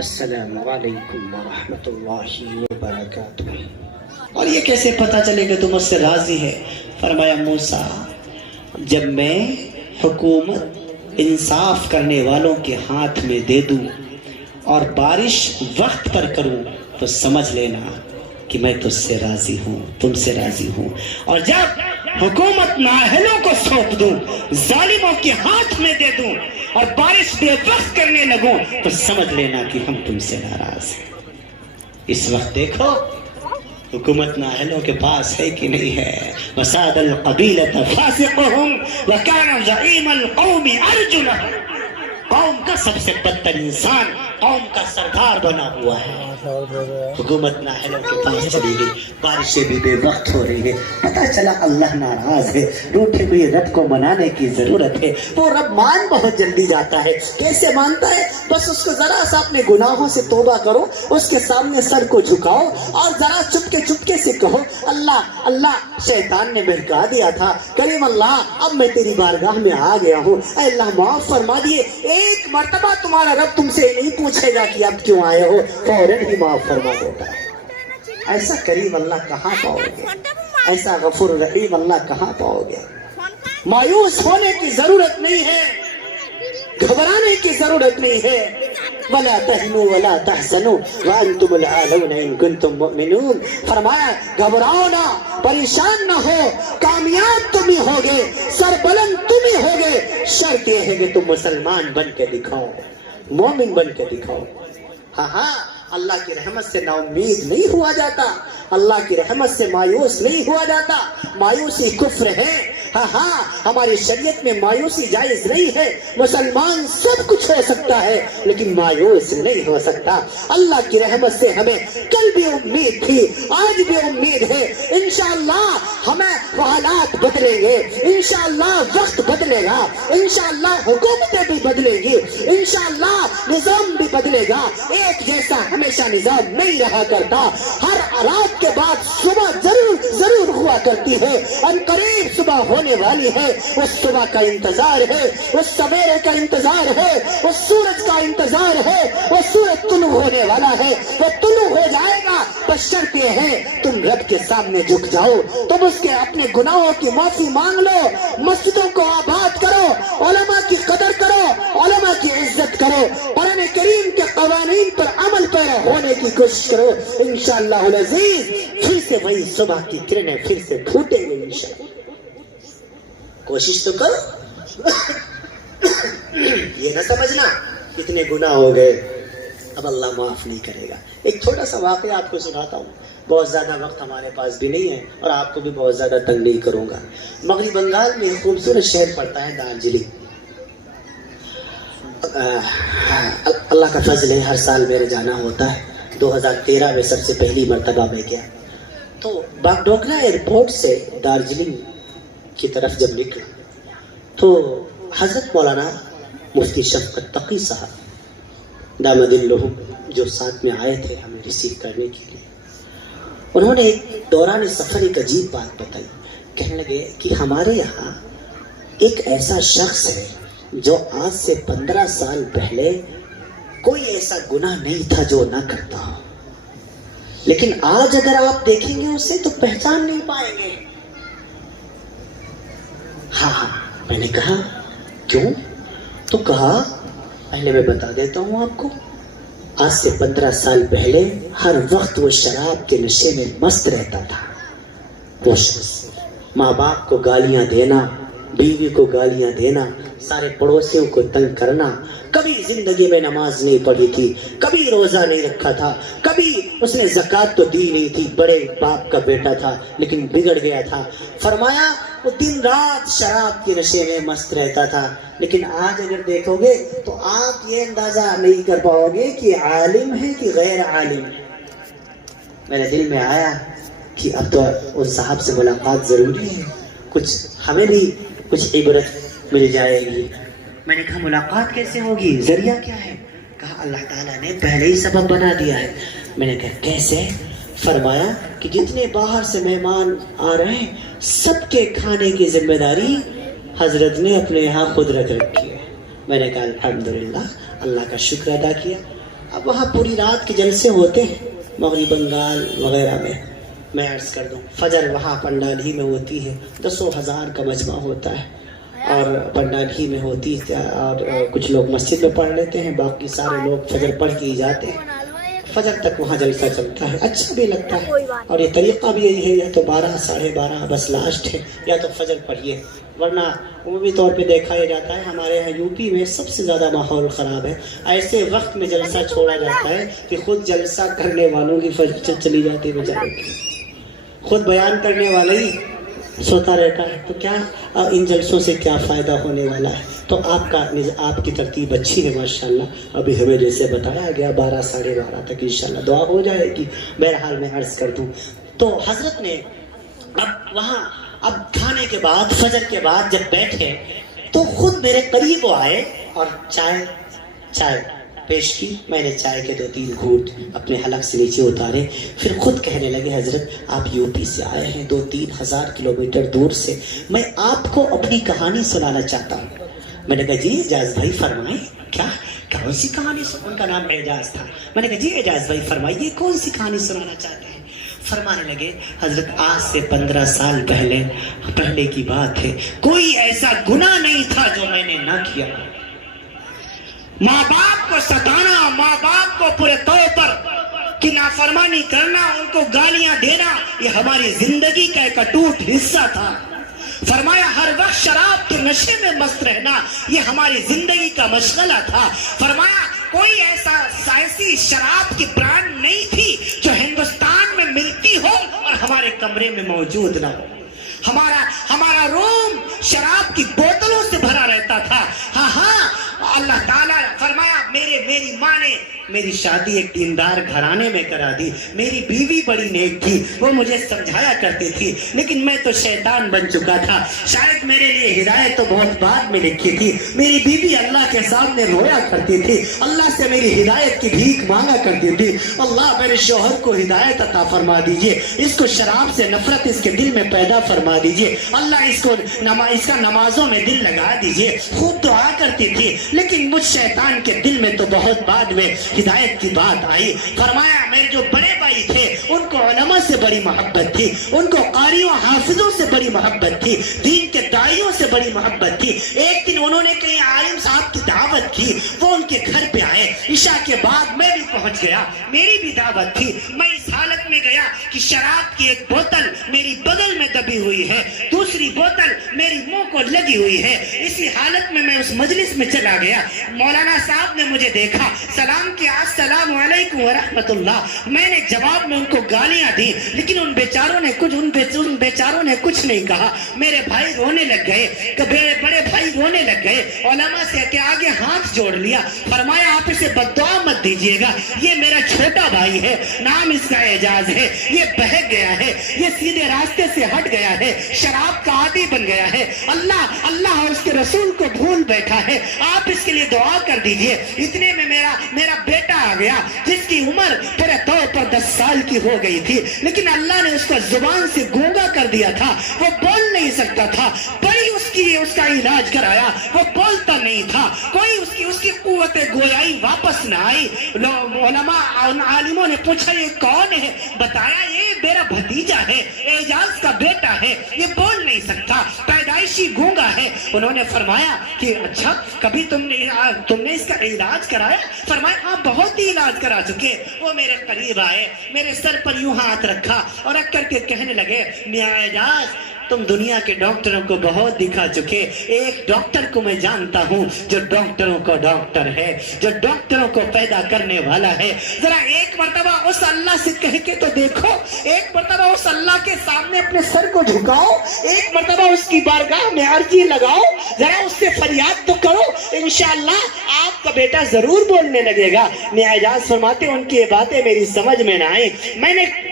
السلام علیکم ورحمۃ اللہ وبرکاتہ۔ اور یہ کیسے پتہ چلے کہ تم اس سے راضی ہے؟ فرمایا موسیٰ جب میں حکومت انصاف کرنے والوں کے ہاتھ میں دے دوں اور بارش وقت پر کروں تو سمجھ لینا کہ میں تجھ سے راضی ہوں، تم سے راضی ہوں، اور جب حکومت نااہلوں کو سونپ دوں، ظالموں کے ہاتھ میں دے دوں اور بارش بے وقت کرنے لگوں تو سمجھ لینا کہ ہم تم سے ناراض ہیں۔ اس وقت دیکھو حکومت نااہلوں کے پاس ہے کہ نہیں ہے؟ وَسَادَ الْقَبِيلَةَ فَاسِقُهُمْ وَكَانَ زَعِيمَ الْقَوْمِ أَرْجُلَهُمْ۔ قوم کا سب سے بدتر انسان قوم کا سردار بنا ہوا ہے۔ حکومت نااہلوں کے پاس چلی گئی، بارشیں بھی بے وقت ہو رہی ہے، پتہ چلا اللہ ناراض ہے، روٹھے ہوئے رب کو منانے کی ضرورت ہے۔ وہ رب مان بہت جلدی جاتا ہے۔ کیسے مانتا ہے؟ بس اس کو ذرا سا اپنے گناہوں سے توبہ کرو، اس کے سامنے سر کو جھکاؤ اور ذرا چپکے سے کہو اللہ اللہ، شیطان نے بہکا دیا تھا، کریم اللہ اب میں تیری بارگاہ میں آ گیا ہوں، اے اللہ معاف فرما دیے۔ ایک مرتبہ تمہارا رب تم سے نہیں پوچھے گا کہ اب کیوں آئے ہو، فوراً ہی معاف فرما دیتا ہے۔ ایسا کریم اللہ کہاں پاؤ گے؟ ایسا غفور رحیم اللہ کہاں پاؤ گے؟ مایوس ہونے کی ضرورت نہیں ہے، گھبرانے کی ضرورت نہیں ہے۔ وَلَا تَهِنُوا وَلَا تَحْزَنُوا وَأَنْتُمُ الْأَعْلَوْنَ إِن كُنتُم مُؤْمِنُونَ۔ فرمایا گھبراؤ نہ، پریشان نہ ہو، کامیاب تم ہی ہوگے، سربلند تم ہی ہوگے، شرط یہ ہے کہ تم مسلمان بن کے دکھاؤ، مومن بن کے دکھاؤ۔ ہاں اللہ کی رحمت سے نا امید نہیں ہوا جاتا، اللہ کی رحمت سے مایوس نہیں ہوا جاتا، مایوسی کفر ہے۔ ہاں ہماری شریعت میں مایوسی جائز نہیں ہے۔ مسلمان سب کچھ ہو سکتا ہے لیکن مایوس نہیں ہو سکتا۔ اللہ کی رحمت سے ہمیں کل بھی امید تھی، آج بھی امید ہے، انشاءاللہ ہمیں حالات بدلیں گے، انشاءاللہ وقت بدلے گا، انشاءاللہ حکومتیں بھی بدلیں گی، انشاءاللہ نظام بھی بدلے گا۔ ایک جیسا ہمیشہ نظام نہیں رہا کرتا، ہر رات کے بعد صبح ضرور ہوا کرتی ہے، عنقریب صبح ہونے والی ہے۔ اس صبح کا انتظار ہے، اس سویرے کا انتظار ہے، اس سورج کا انتظار ہے۔ وہ سورج طلوع ہونے والا ہے، وہ طلوع ہو جائے گا، بس شرط یہ ہے تم رب کے سامنے جھک جاؤ، تم اس کے اپنے گناہوں کی معافی مانگ لو، مسجدوں کو آباد کرو، علماء کی قدر کرو، علماء کی عزت کرو، قرآن کریم کے قوانین پر عمل پیرا ہونے کی کوشش کرو، انشاءاللہ العزیز پھر سے وہی صبح کی کرنیں پھر سے پھوٹیں گے انشاءاللہ۔ کوشش تو کرو۔ یہ نہ سمجھنا اتنے گناہ ہو گئے اب اللہ معاف نہیں کرے گا۔ ایک چھوٹا سا واقعہ آپ کو سناتا ہوں، بہت زیادہ وقت ہمارے پاس بھی نہیں ہے اور آپ کو بھی بہت زیادہ تنگ نہیں کروں گا۔ مغربی بنگال میں ایک خوبصورت شہر پڑتا ہے دارجلنگ۔ اللہ کا فضل ہے، ہر سال میرے جانا ہوتا ہے۔ 2013 میں سب سے پہلی مرتبہ میں گیا تو باگڈوگرا ایئرپورٹ سے دارجلنگ کی طرف جب نکلا تو حضرت مولانا مفتی شفقت تقی صاحب دامد الہم جو ساتھ میں آئے تھے ہمیں ریسیو کرنے کے لیے، انہوں نے دوران سفر ایک عجیب بات بتائی۔ کہنے لگے کہ ہمارے یہاں ایک ایسا شخص ہے جو آج سے 15 سال پہلے کوئی ایسا گناہ نہیں تھا جو نہ کرتا ہو، لیکن آج اگر آپ دیکھیں گے اسے تو پہچان نہیں پائیں گے۔ ہاں میں نے کہا کیوں؟ تو کہا پہلے میں بتا دیتا ہوں آپ کو، آج سے 15 سال پہلے ہر وقت وہ شراب کے نشے میں مست رہتا تھا۔ وہ ماں باپ کو گالیاں دینا، بیوی کو گالیاں دینا، سارے پڑوسیوں کو تنگ کرنا، کبھی زندگی میں نماز نہیں پڑھی تھی، کبھی روزہ نہیں رکھا تھا، کبھی اس نے زکوٰۃ تو دی نہیں تھی، بڑے باپ کا بیٹا تھا لیکن بگڑ گیا تھا۔ فرمایا وہ دن رات شراب کے نشے میں مست رہتا تھا، لیکن آج اگر دیکھو گے تو آپ یہ اندازہ نہیں کر پاؤ گے کہ عالم ہے کہ غیر عالم۔ میرے دل میں آیا کہ اب تو اس صاحب سے ملاقات ضروری ہے، کچھ ہمیں بھی کچھ عبرت مل جائے گی۔ میں نے کہا ملاقات کیسے ہوگی، ذریعہ کیا ہے؟ کہا اللہ تعالیٰ نے پہلے ہی سبب بنا دیا ہے۔ میں نے کہا کیسے؟ فرمایا کہ جتنے باہر سے مہمان آ رہے ہیں سب کے کھانے کی ذمہ داری حضرت نے اپنے یہاں خود رکھ رکھی ہے۔ میں نے کہا الحمدللہ، اللہ کا شکر ادا کیا۔ اب وہاں پوری رات کے جلسے ہوتے ہیں مغرب بنگال وغیرہ میں عرض کر دوں فجر وہاں پنڈال ہی میں ہوتی ہے، 10,000 کا مجمع ہوتا ہے اور پنڈال ہی میں ہوتی ہے، اور کچھ لوگ مسجد میں پڑھ لیتے ہیں، باقی سارے لوگ فجر پڑھ کے ہی جاتے ہیں۔ فجر تک وہاں جلسہ چلتا ہے، اچھا بھی لگتا ہے، اور یہ طریقہ بھی یہی ہے، یا تو 12 ساڑھے 12 بس لاسٹ ہے، یا تو فجر پڑھیے، ورنہ عمومی طور پہ دیکھا یہ جاتا ہے ہمارے یہاں یوپی میں سب سے زیادہ ماحول خراب ہے، ایسے وقت میں جلسہ چھوڑا جاتا ہے کہ خود جلسہ کرنے والوں کی فجر چلی جاتی ہے بیچارے کی، خود بیان کرنے والا ہی سوتا رہتا ہے، تو کیا ان جلسوں سے کیا فائدہ ہونے والا ہے؟ تو آپ کی ترتیب اچھی ہے ماشاءاللہ، ابھی ہمیں جیسے بتایا گیا 12 ساڑھے 12 تک انشاءاللہ دعا ہو جائے گی۔ بہرحال میں عرض کر دوں تو حضرت نے اب وہاں کھانے کے بعد فجر کے بعد جب بیٹھے تو خود میرے قریب آئے اور چائے پیش کی، میں نے چائے کے 2-3 گھونٹ اپنے حلق سے نیچے اتارے، پھر خود کہنے لگے حضرت آپ یوپی سے آئے ہیں 2-3 ہزار کلومیٹر دور سے، میں آپ کو اپنی کہانی سنانا چاہتا ہوں۔ میں نے کہا جی اعجاز بھائی فرمائیں، کون سی کہانی؟ ان کا نام اعجاز تھا۔ میں نے کہا جی اعجاز بھائی فرمائیے کون سی کہانی سنانا چاہتے ہیں؟ فرمانے لگے حضرت آج سے 15 سال پہلے کی بات ہے، کوئی ایسا گناہ نہیں تھا جو میں نے نہ کیا، ماں باپ کو ستانا، ماں باپ کو پورے طور پر کی نافرمانی کرنا، ان کو گالیاں دینا، یہ ہماری زندگی کا ایک اٹوٹ حصہ تھا۔ فرمایا ہر وقت شراب کے نشے میں مست رہنا یہ ہماری زندگی کا مشغلہ تھا۔ فرمایا کوئی ایسی شراب کی برانڈ نہیں تھی جو ہندوستان میں ملتی ہو اور ہمارے کمرے میں موجود نہ ہو۔ ہمارا روم شراب کی بوتلوں سے بھرا رہتا تھا۔ ہاں اللہ تعالیٰ فرمایا میری ماں نے میری شادی ایک دیندار گھرانے میں کرا دی، میری بیوی بڑی نیک تھی، وہ مجھے سمجھایا کرتی تھی، لیکن میں تو شیطان بن چکا تھا، شاید میرے لیے ہدایت تو بہت بعد میں لکھی تھی۔ میری بیوی اللہ کے سامنے رویا کرتی تھی، اللہ سے میری ہدایت کی بھیک مانگا کرتی تھی، اللہ میرے شوہر کو ہدایت عطا فرما دیجئے، اس کو شراب سے نفرت اس کے دل میں پیدا فرما دیجئے، اللہ اس کا نمازوں میں دل لگا دیجئے۔ خوب دعا کرتی تھی، لیکن مجھ شیطان کے دل میں تو بہت بعد میں ہدایت کی بات آئی۔ فرمایا میرے جو بڑے بھائی تھے ان کو علماء سے بڑی محبت تھی، ان کو قاریوں حافظوں سے بڑی محبت تھی، دین کے داعیوں سے بڑی محبت تھی۔ ایک دن انہوں نے کہیں عالم صاحب کی دعوت کی، وہ ان کے گھر پہ آئے، عشاء کے بعد میں بھی پہنچ گیا، میری بھی دعوت تھی، میں اس حالت میں گیا کہ شراب کی ایک بوتل میری بغل میں دبی ہوئی ہے، دوسری بوتل میری منہ کو لگی ہوئی ہے، اسی حالت میں اس مجلس میں چلا گیا۔ مولانا صاحب نے مجھے دیکھا، سلام کیا، السلام علیکم ورحمت اللہ، میں نے جواب میں ان کو گالیاں دی، لیکن ان بیچاروں نے کچھ نہیں کہا۔ میرے بھائی رونے لگ گئے، بڑے بھائی رونے لگ گئے، علماء سے کے آگے ہاتھ جوڑ لیا، فرمایا آپ اسے بددعا مت دیجیے گا، یہ میرا چھوٹا بھائی ہے، نام اس کا اعجاز ہے، یہ بہک گیا ہے، یہ سیدھے راستے سے ہٹ گیا ہے، شراب کا عادی بن گیا ہے، اللہ اور اس کے رسول کو بھول بیٹھا ہے، آپ اس کے لیے دعا کر دیجئے۔ اتنے میں میرا بیٹا آ گیا جس کی عمر پورے طور پر 10 سال کی ہو گئی تھی، لیکن اللہ نے اس کو زبان سے گونگا کر دیا تھا، وہ بول نہیں سکتا تھا، بڑی اس کا علاج کرایا، وہ بولتا نہیں تھا، کوئی اس کی قوت گویائی واپس نہ آئی۔ علماء عالموں نے پوچھا یہ کون ہے؟ بتایا یہ میرا بھتیجا ہے، اعجاز کا بیٹا ہے، یہ بول نہیں سکتا، پیدائشی گونگا ہے۔ انہوں نے فرمایا کہ اچھا کبھی تم نے اس کا علاج کرایا؟ فرمایا ہاں بہت ہی علاج کرا چکے۔ وہ میرے قریب آئے، میرے سر پر یوں ہاتھ رکھا اور رکھ کر کے کہنے لگے میاں اعجاز تم دنیا کے ڈاکٹروں کو بہت دکھا چکے، ایک ڈاکٹر کو میں جانتا ہوں جو ڈاکٹروں کو ڈاکٹر ہے، جو ڈاکٹروں کو پیدا کرنے والا ہے، ذرا ایک مرتبہ اس اللہ سے کہہ کے تو دیکھو، ایک مرتبہ اس اللہ کے سامنے اپنے سر کو جھکاؤ، ایک مرتبہ اس کی بارگاہ میں عرضی لگاؤ، ذرا اس سے فریاد تو کرو، انشاءاللہ آپ کا بیٹا ضرور بولنے لگے گا۔ میاں اعجاز فرماتے ان کی یہ باتیں میری سمجھ میں نہ آئی، میں نے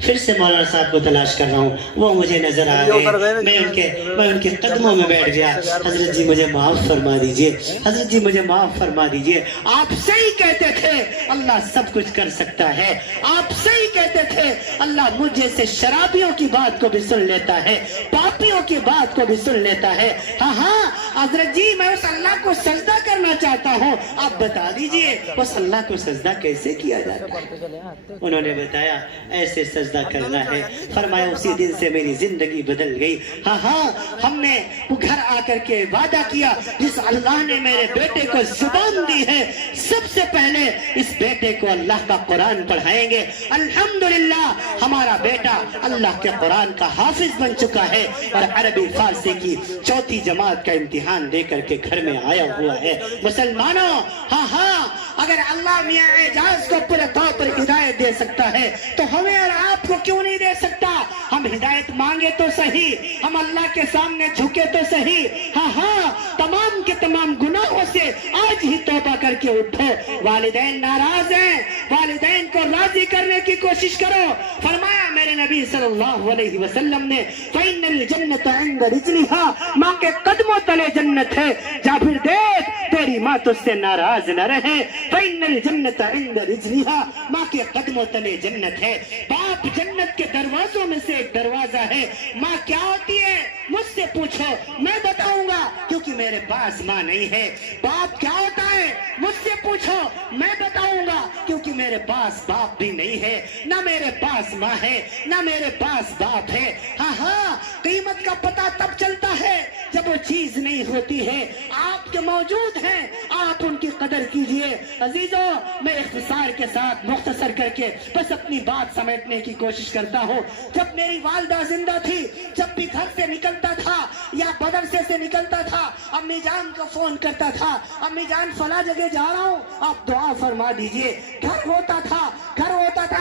پھر سے مولانا صاحب کو تلاش کر رہا ہوں، وہ مجھے نظر آ گئے، میں ان کے قدموں میں بیٹھ گیا۔ حضرت جی مجھے معاف فرما دیجئے، حضرت جی مجھے معاف فرما دیجئے، آپ صحیح کہتے تھے اللہ سب کچھ کر سکتا ہے، آپ صحیح کہتے تھے اللہ مجھ جیسے شرابیوں کی بات کو بھی سن لیتا ہے، پاپیوں کی بات کو بھی سن لیتا ہے۔ ہاں ہاں حضرت جی میں اس اللہ کو سجدہ کرنا چاہتا ہوں، آپ بتا دیجئے اس اللہ کو سجدہ کیسے کیا جاتا ہے؟ انہوں نے بتایا ایسے سجدہ کرنا ہے۔ فرمایا اسی دن سے میری زندگی بدل گئی۔ ہاں ہاں ہم نے گھر آ کر کے وعدہ کیا جس اللہ نے میرے بیٹے کو زبان دی ہے سب سے پہلے اس بیٹے کو اللہ کا قرآن پڑھائیں گے۔ الحمدللہ ہمارا بیٹا اللہ کے قرآن کا حافظ بن چکا ہے اور عربی فارسی کی 4تھی جماعت کا امتحان دے کر کے گھر میں آیا ہوا ہے۔ مسلمانوں ہاں ہاں اگر اللہ میاں اعجاز کو پورے طور پر ہدایت دے سکتا ہے تو ہمیں اور آپ کو کیوں نہیں دے سکتا؟ ہم ہدایت مانگے تو صحیح، ہم اللہ کے سامنے جھکے تو صحیح۔ ہاں ہاں تمام کے تمام گناہوں سے آج ہی توبہ کر کے اٹھو۔ والدین ناراض ہیں، والدین کو راضی کرنے کی کوشش کرو۔ فرمایا میرے نبی صلی اللہ علیہ وسلم نے فَإِنَّ الْجَنَّةَ عِنْدَ رِجْلِهَا، ماں کے قدموں تلے جنت ہے، جا پھر دیکھ تیری ماں تجھ سے ناراض نہ رہے۔ فَإِنَّ الْجَنَّةَ عِنْدَ رِجْلِهَا، ماں کے قدموں تلے جنت ہے۔ باپ جنت کے دروازوں میں سے ایک دروازہ ہے۔ ماں کیا ہوتی ہے مجھ سے پوچھو میں بتاؤں گا کیونکہ میرے پاس ماں نہیں ہے۔ باپ کیا ہوتا ہے مجھ سے پوچھو میں بتاؤں گا کیونکہ میرے پاس باپ بھی نہیں ہے، نہ میرے پاس ماں ہے نہ میرے پاس باپ ہے۔ ہاں ہاں قیمت کا پتہ تب چلتا ہے جب وہ چیز نہیں ہوتی ہے۔ آپ کے موجود ہیں، آپ ان کی قدر کیجئے۔ عزیزوں میں اختصار کے ساتھ مختصر کر کے بس اپنی بات سمیٹنے کی کوشش کرتا ہوں۔ جب میری والدہ زندہ تھی، جب بھی گھر سے نکلتا تھا یا مدرسے سے نکلتا تھا امی جان کو فون کرتا تھا، امی جان فلاں جگہ جا رہا ہوں آپ دعا فرما دیجئے۔ گھر ہوتا تھا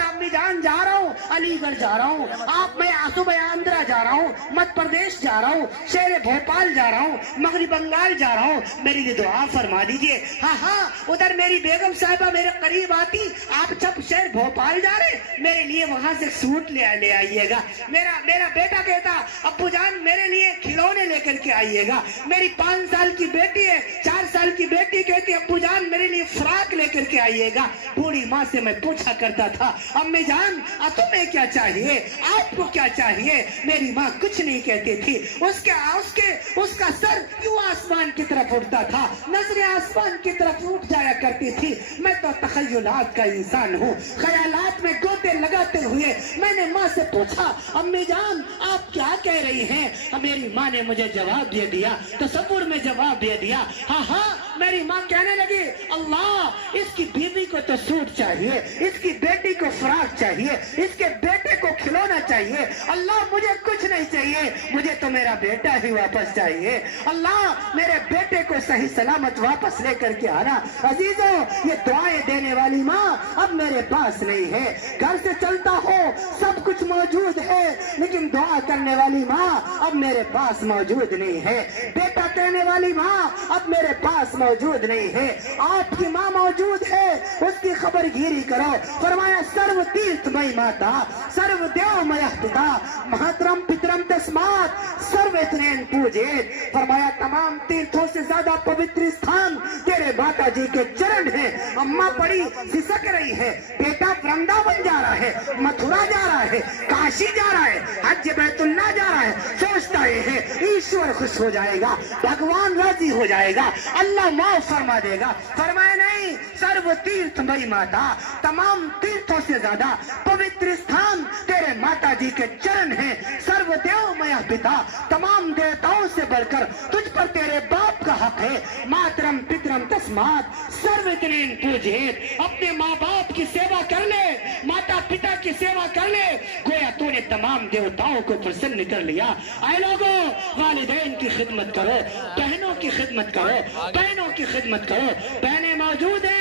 امی جان جا رہا ہوں علی گڑھ جا رہا ہوں، آپ میں صوبہ آندھرا جا رہا ہوں، مدھیہ پردیش جا رہا ہوں، شہر بھوپال جا رہا ہوں، مغرب بنگال جا رہا ہوں، میرے لیے دعا فرما دیجئے۔ ہاں ہاں ادھر میری بیگم صاحبہ میرے قریب آتی، آپ جب شہر بھوپال جا رہے میرے لیے وہاں سے سوٹ لے آئیے گا۔ میرا بیٹا کہتا ابو جان میرے لیے کھلونے لے کر کے آئیے گا۔ میری 5 سال کی بیٹی ہے، 4 سال کی بیٹی کہتی ابو جان میرے لیے فراق لے کر کے آئیے گا۔ بوڑھی ماں سے میں پوچھا کرتا تھا امی جان تمہیں کیا چاہیے، آپ کو کیا چاہیے؟ میری ماں کچھ نہیں کہتی تھی، اس کا سر یوں آسمان کی طرف اٹھتا تھا، نظریں آسمان کی طرف اٹھ جایا کرتی تھی۔ میں تو تخیلات کا انسان ہوں، خیالات میں گوتے لگاتے ہوئے میں نے ماں سے پوچھا امی جان آپ کیا کہہ رہی ہیں؟ میری ماں نے مجھے جواب دے دیا، تصور میں جواب دے دیا۔ ہاں ہاں میری ماں کہنے لگی اللہ اس کی بیوی کو تو سوٹ چاہیے، اس کی بیٹی کو فراق چاہیے، اس کے بیٹے کو کھلونا چاہیے، اللہ مجھے کچھ نہیں چاہیے، مجھے تو میرا بیٹا ہی واپس چاہیے، اللہ میرے بیٹے کو صحیح سلامت واپس لے کر کے آنا۔ عزیزوں یہ دعائیں دینے والی ماں اب میرے پاس نہیں ہے، گھر سے چلتا ہو سب کچھ موجود ہے لیکن دعا کرنے والی ماں اب میرے پاس موجود نہیں ہے، بیٹا کہنے والی ماں اب میرے پاس موجود نہیں ہے۔ آپ کی ماں موجود ہے، اس کی خبر گیری کرو۔ فرمایا سرو تیرتھ مئی ماتا سرو دیو میا پتا مہاترم پترم تسمات سرو اتنین پوجیت۔ فرمایا تمام تیرتھوں سے زیادہ پوتر استھان تیرے ماتا جی کے چرن ہیں۔ اماں بڑی سسک رہی ہے، بیٹا ورنداون جا رہا ہے، متھرا جا رہا ہے، کاشی جا رہا ہے، حج بیت اللہ جا رہا ہے، سوچتا ہے ایشور خوش ہو جائے گا، بھگوان راضی ہو جائے گا، اللہ معاف فرما دے گا۔ فرمایا نہیں سرو تیرتھ مئی ماتا تمام تیرتھوں سے زیادہ پوتر استھان تیرے ماتا جی کے چرن ہیں۔ سرو دیو میا پتا تمام دیوتاؤں سے بڑھ کر تجھ پر تیرے باپ کا حق ہے۔ ماترم پترم تسمات سرو اتنین پوجیت۔ اپنے ماں باپ کی سیوا کر لے، ماتا پتا کی سیوا کر لے، گویا تو نے تمام دیوتاؤں کو پرسن کر لیا۔ اے لوگوں والدین کی خدمت کرو، بہنوں کی خدمت کرو، بہنوں کی خدمت کرو، بہنیں موجود ہیں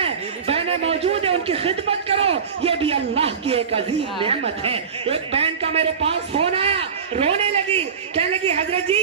ان کی خدمت کرو، یہ بھی اللہ کی ایک عظیم نعمت ہے۔ ایک بہن کا میرے پاس فون آیا، رونے لگی، کہنے لگی حضرت جی